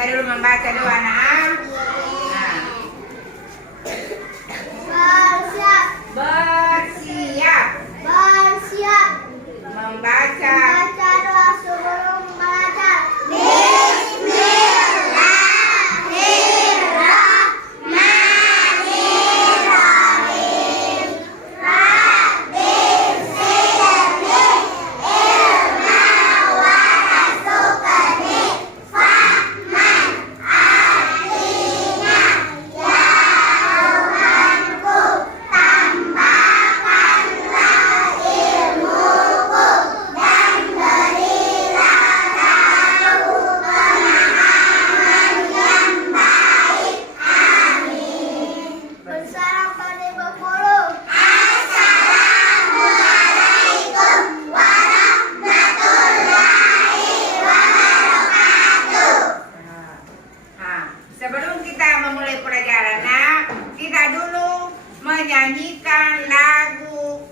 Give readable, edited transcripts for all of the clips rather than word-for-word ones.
kita dulu membaca dulu anak. Bersiap. Bersiap. Bersiap. Membaca. Baca doa sebelum belajar. Bismillahirrahmanirrahim. Rabbi zidni ilma warzuqni fahman. Artinya, ya Tuhanku, tambahkanlah ilmuku dan berilah aku pemahaman yang baik. Amin. Bersalam pada berguru. Assalamualaikum warahmatullahi wabarakatuh. Sebelum kita memulai pelajaran, kita dulu menyanyikan lagu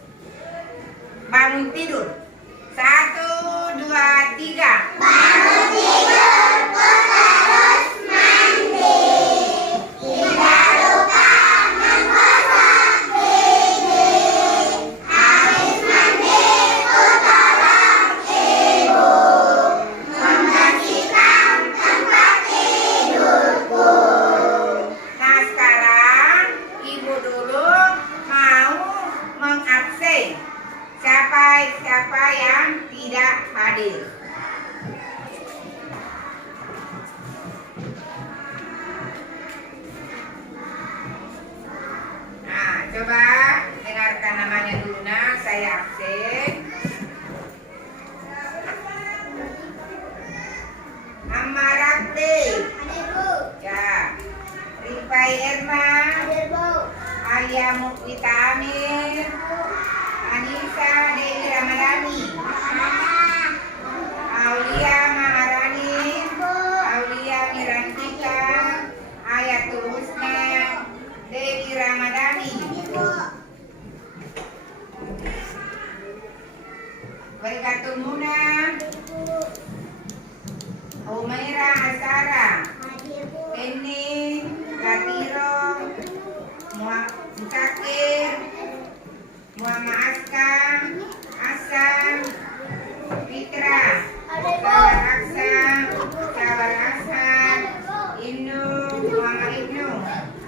bangun tidur. 1, 2, 3. Bangun tidur, ku terus mandi. Tidak lupa menggosok gigi. Habis mandi, ku tolong ibu membersihkan tempat tidurku. Nah, sekarang ibu dulu mau mengabsen siapa yang tidak hadir. Nah, coba dengarkan namanya dulu. Saya absen. Amarabdi. Hadir, Bu. Ya. Rifai Erma. Hadir, Bu. Alia Mukmita Amir. Anissa Dewi Ramadhani. Aulia Maharani. Aulia Mirantika. Ayatul Husna Dewi Ramadhani. Barakatul Muna. Umaira Asara. Hadir, Bu. Ening Gatiro. Musakir. Muhammad Askam. Asam. Fitra. Sawar Aksam. Sawar Aksam. Ibnu. Muhammad Ibnu.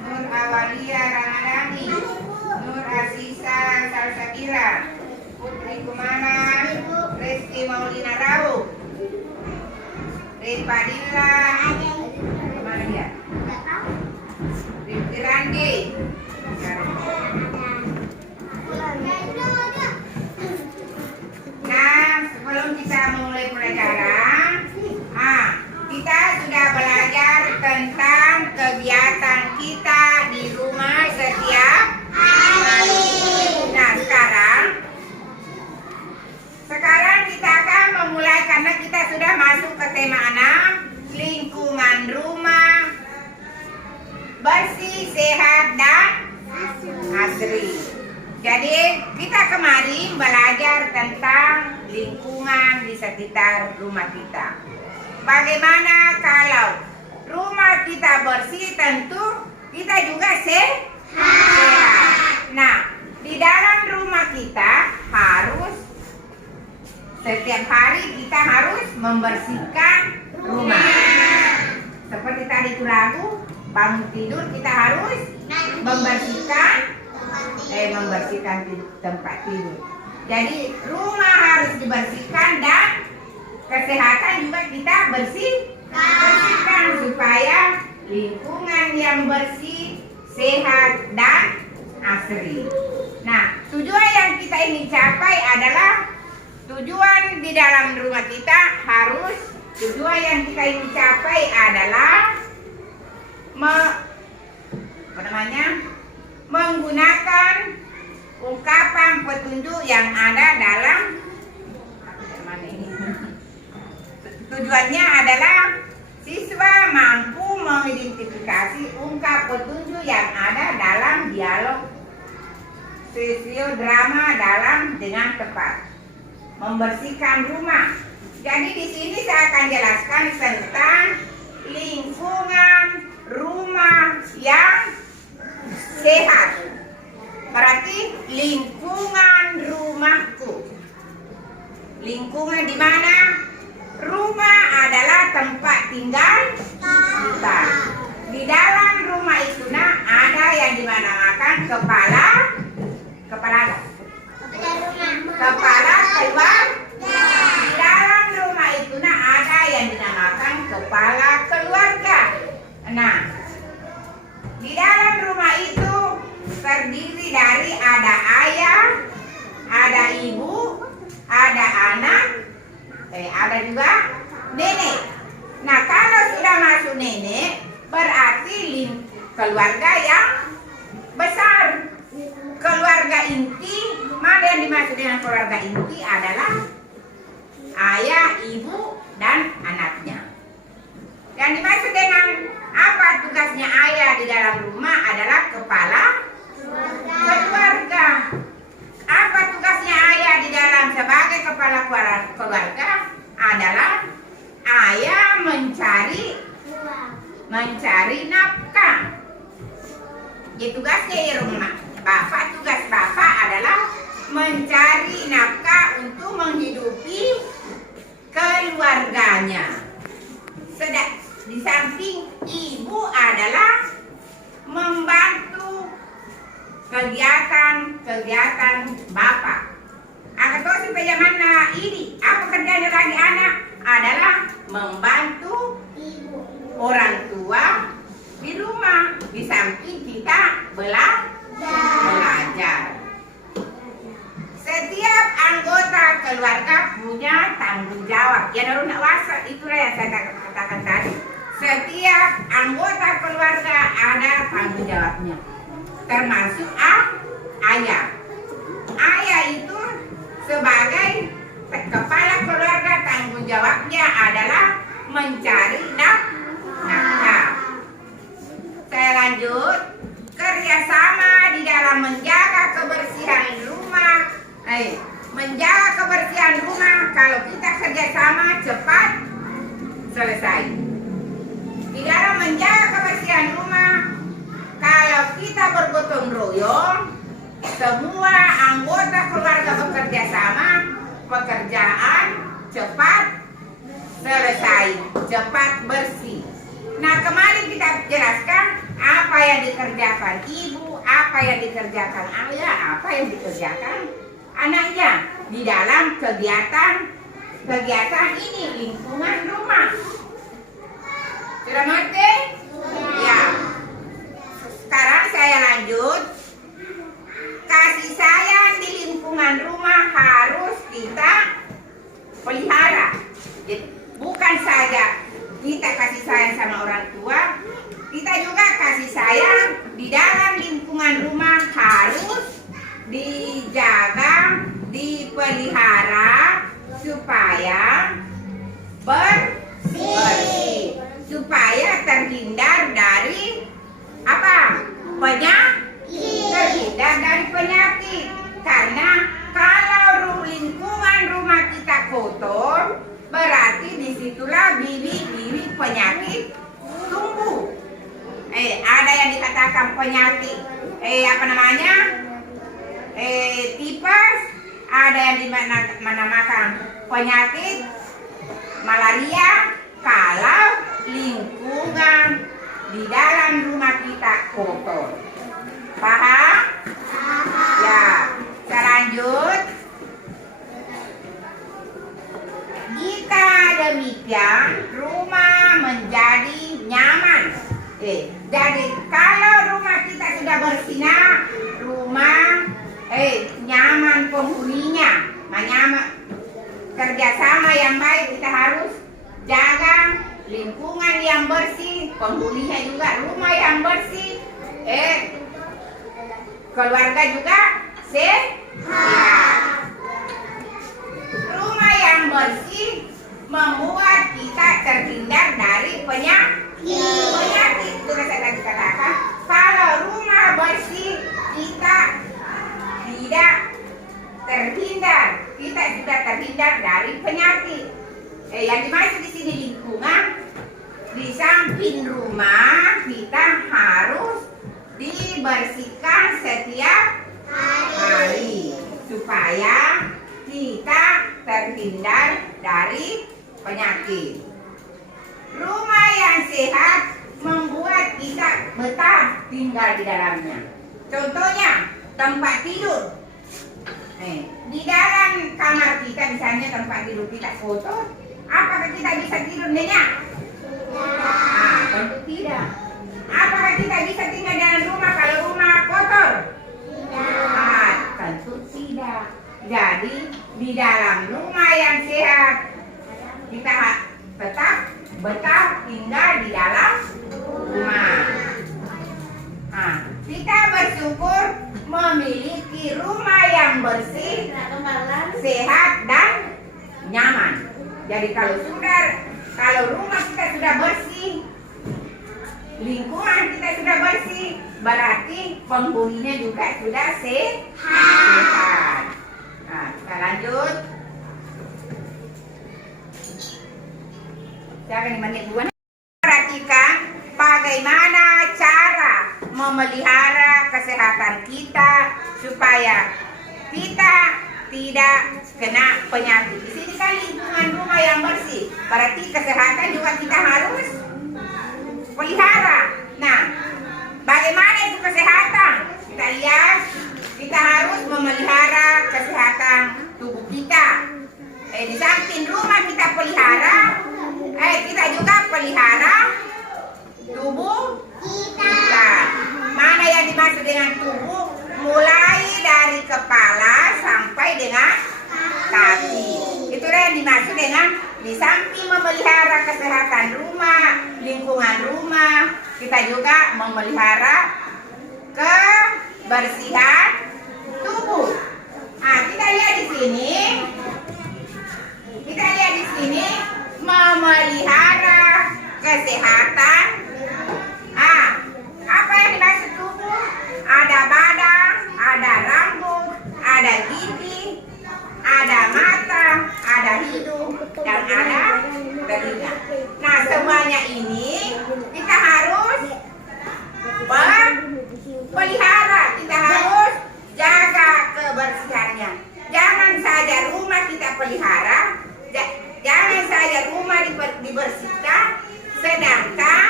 Nur Awalia Ramadhani. Nur Aziza Salsabila. Putri Kumala. Rizky Maulina Rauh. Ripadilla. Mana dia? Rizky Randi. Nah, sebelum kita mulai pelajaran, kita sudah belajar tentang kegiatan kita di rumah setiap hari. Nah, sekarang kita akan memulai karena kita sudah masuk ke tema anak, lingkungan rumah, bersih, sehat, dan asri. Jadi kita kemarin belajar tentang lingkungan di sekitar rumah kita. Bagaimana kalau rumah kita bersih, tentu kita juga sehat. Nah, di dalam rumah kita harus setiap hari kita harus membersihkan rumah. Seperti tadi itu lagu, bangun tidur kita harus membersihkan tempat tidur. Jadi rumah harus dibersihkan dan kesehatan juga kita bersihkan supaya lingkungan yang bersih, sehat, dan asri. Nah, tujuan yang kita ingin capai adalah tujuan di dalam rumah kita harus tujuan yang kita ingin capai adalah menggunakan ungkapan petunjuk yang ada dalam tujuannya adalah siswa mampu mengidentifikasi ungkap petunjuk yang ada dalam dialog sosiodrama dengan tepat. Membersihkan rumah. Jadi di sini saya akan jelaskan tentang lingkungan rumah yang sehat. Berarti lingkungan rumahku. Lingkungan di mana? Rumah adalah tempat tinggal kita. Di dalam rumah itu ada yang dinamakan kepala keluarga. Di dalam rumah itu ada yang dinamakan kepala keluarga. Nah, di dalam rumah itu terdiri dari ada ayah, ada ibu, ada anak, ada juga nenek. Nah, kalau sudah masuk nenek, berarti keluarga yang besar. Keluarga inti, mana yang dimaksud dengan keluarga inti adalah ayah, ibu, dan anaknya. Yang dimaksud dengan apa tugasnya ayah di dalam rumah adalah kepala keluarga. Apa tugasnya ayah di dalam sebagai kepala keluarga adalah ayah mencari nafkah. Itu tugasnya di rumah. Tugas bapak adalah mencari nafkah untuk menghidupi keluarganya. Di samping ibu adalah membantu kegiatan bapak. Akan tahu si pejaman ini apa kerjanya lagi anak adalah membantu orang tua di rumah. Di samping kita belajar. Setiap anggota keluarga punya tanggung jawab. Ya naruh nak wasa, itulah yang saya katakan tadi. Setiap anggota keluarga ada tanggung jawabnya. Termasuk ayah. Ayah itu sebagai kepala keluarga tanggung jawabnya adalah mencari nafkah. Saya lanjut. Kerjasama di dalam menjaga kebersihan rumah. Menjaga kebersihan rumah, kalau kita kerjasama cepat selesai. Di dalam menjaga kebersihan rumah, kalau kita bergotong royong, semua anggota keluarga bekerja sama, pekerjaan cepat selesai, cepat bersih. Nah, kemarin kita jelaskan apa yang dikerjakan ibu, apa yang dikerjakan ayah, apa yang dikerjakan anaknya di dalam kegiatan ini lingkungan rumah. Sudah mengerti? Ya. Sekarang saya lanjut. Kasih sayang di lingkungan rumah harus kita pelihara. Bukan saja kita kasih sayang sama orang tua, kita juga kasih sayang di dalam lingkungan rumah harus dijaga, dipelihara supaya bersih, supaya terhindar dari apa? Terhindar dari penyakit. Karena kalau lingkungan rumah kita kotor, berarti disitulah bibit-bibit penyakit tumbuh. Ada yang dikatakan penyakit tipes, ada yang dinamakan penyakit malaria kalau lingkungan di dalam rumah kita kotor. Paham? Ya, saya lanjut. Jika demikian, rumah menjadi nyaman. Jadi kalau rumah kita sudah bersinar, rumah nyaman penghuninya, nyaman. Kerjasama yang baik, kita harus jaga lingkungan yang bersih, penghuninya juga rumah yang bersih, keluarga juga sehat. Rumah yang bersih membuat kita terhindar dari penyakit. Itu saya tadi katakan, kalau rumah bersih kita tidak terhindar, kita juga terhindar dari penyakit. Yang dimaksud di sini lingkungan, di samping dibersihkan setiap hari supaya kita terhindar dari penyakit. Rumah yang sehat membuat kita betah tinggal di dalamnya. Contohnya tempat tidur. Di dalam kamar kita misalnya tempat tidur kita kotor, apakah kita bisa tidur nyenyak? Tentu tidak. Apakah kita bisa tinggal dalam rumah kalau rumah kotor? Tentu tidak. Jadi di dalam rumah yang sehat kita tetap betah tinggal di dalam rumah. Kita bersyukur memiliki rumah yang bersih, sehat dan nyaman. Jadi kalau rumah kita sudah bersih, lingkungan kita sudah bersih, berarti penghuninya juga sudah sehat. Kita lanjut. Siapa yang menit? Perhatikan bagaimana cara memelihara kesehatan kita supaya kita tidak kena penyakit. Di sini kan lingkungan rumah yang bersih, berarti kesehatan juga kita harus pelihara. Nah, bagaimana itu kesehatan? Kita lihat, kita harus memelihara kesehatan tubuh kita. Di samping rumah kita pelihara, kita juga pelihara tubuh kita. Mana yang dimaksud dengan tubuh? Mulai dari kepala sampai dengan kaki. Itulah yang dimaksud dengan di samping memelihara kesehatan rumah, lingkungan rumah, kita juga memelihara kebersihan tubuh. Kita lihat di sini. Kita lihat di sini memelihara kesehatan. Apa yang dimaksud tubuh? Ada badan, ada rambut, ada gigi, ada mata, ada hidung, dan ada telinga. Nah, semuanya ini kita harus pelihara, kita harus jaga kebersihannya. Jangan saja rumah kita pelihara, jangan saja rumah dibersihkan, sedangkan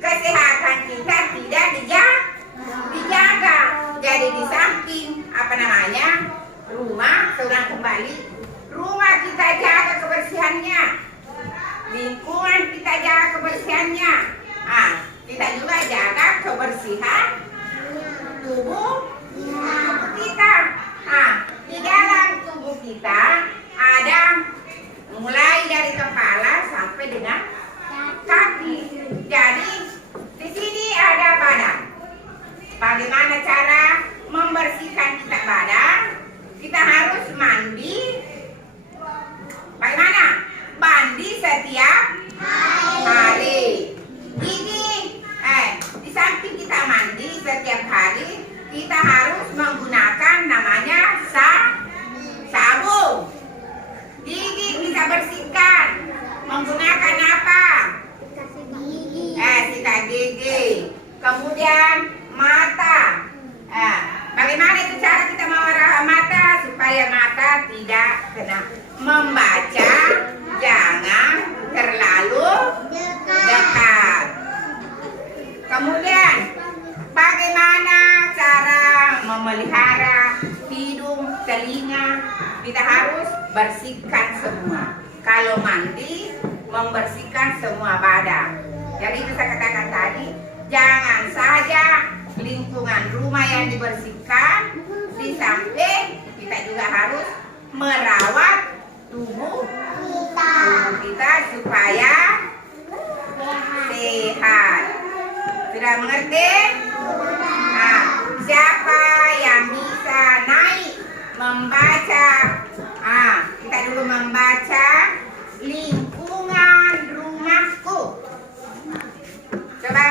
kesehatan kita tidak dijaga. Jadi di samping rumah, seorang kembali, rumah kita jaga kebersihannya, lingkungan kita jaga kebersihannya. Kita juga jaga kebersihan tubuh kita. Di dalam tubuh kita ada mulai dari kepala sampai dengan kaki. Jadi di sini ada badan. Bagaimana cara membersihkan kita badan? Kita harus mandi. Bagaimana? Mandi setiap hari. Gigi, di samping kita mandi setiap hari, kita harus menggunakan namanya sabun. Gigi kita bersihkan menggunakan apa? Sikat gigi. Kemudian mata. Bagaimana itu cara kita merawat mata supaya mata tidak kena membaca? Jangan terlalu dekat. Kemudian bagaimana cara memelihara hidung, telinga? Kita harus bersihkan semua. Kalau mandi, membersihkan semua badan. Jadi itu saya katakan tadi, jangan saja lingkungan rumah yang dibersihkan, di samping kita juga harus merawat tubuh kita supaya sehat. Sudah mengerti? Siapa yang bisa naik membaca? Kita dulu membaca lingkungan rumahku. Coba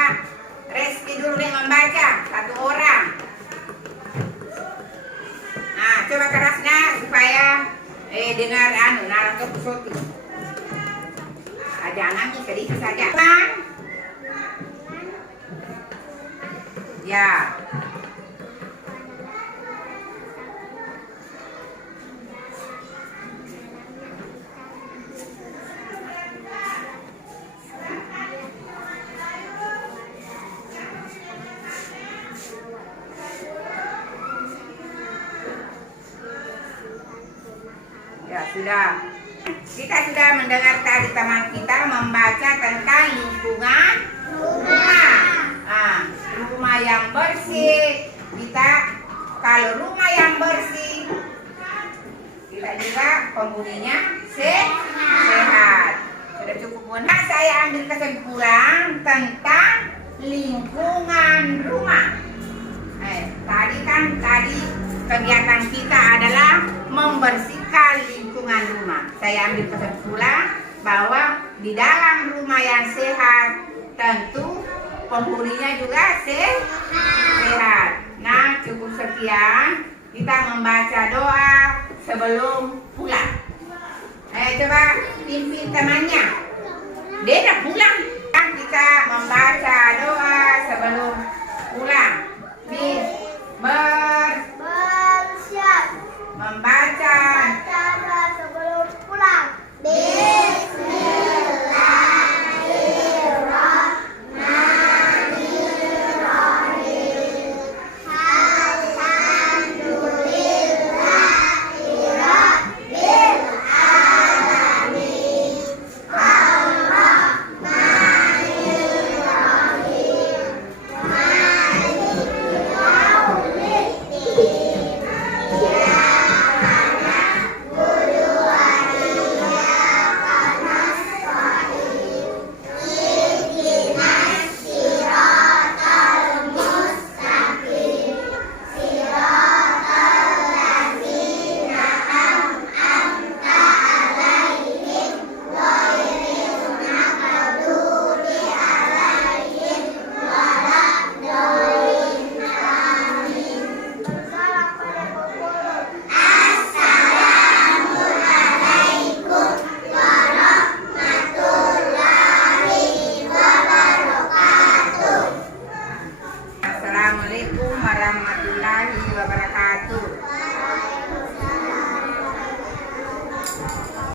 Reski dulu yang membaca, satu orang. Coba kerasnya supaya dengar narang ke pusoti. Jangan sedikit saja. Ya. Ya, sudah. Kita sudah mendengar tadi teman kita membaca tentang lingkungan rumah. Nah, rumah yang bersih. Kalau rumah yang bersih, kita juga penghuninya sehat. Sudah cukup mudah saya ambil kesimpulan tentang lingkungan rumah. Tadi kegiatan kita adalah membersihkan lingkungan rumah. Saya ambil kesimpulan bahwa di dalam rumah yang sehat tentu penghuninya juga sehat. Nah, cukup sekian. Kita membaca doa sebelum pulang. Coba pimpin temannya. Dia udah pulang. Kita membaca doa sebelum pulang. Bersiap. Membaca Baca sebelum pulang. Assalamualaikum warahmatullahi wabarakatuh.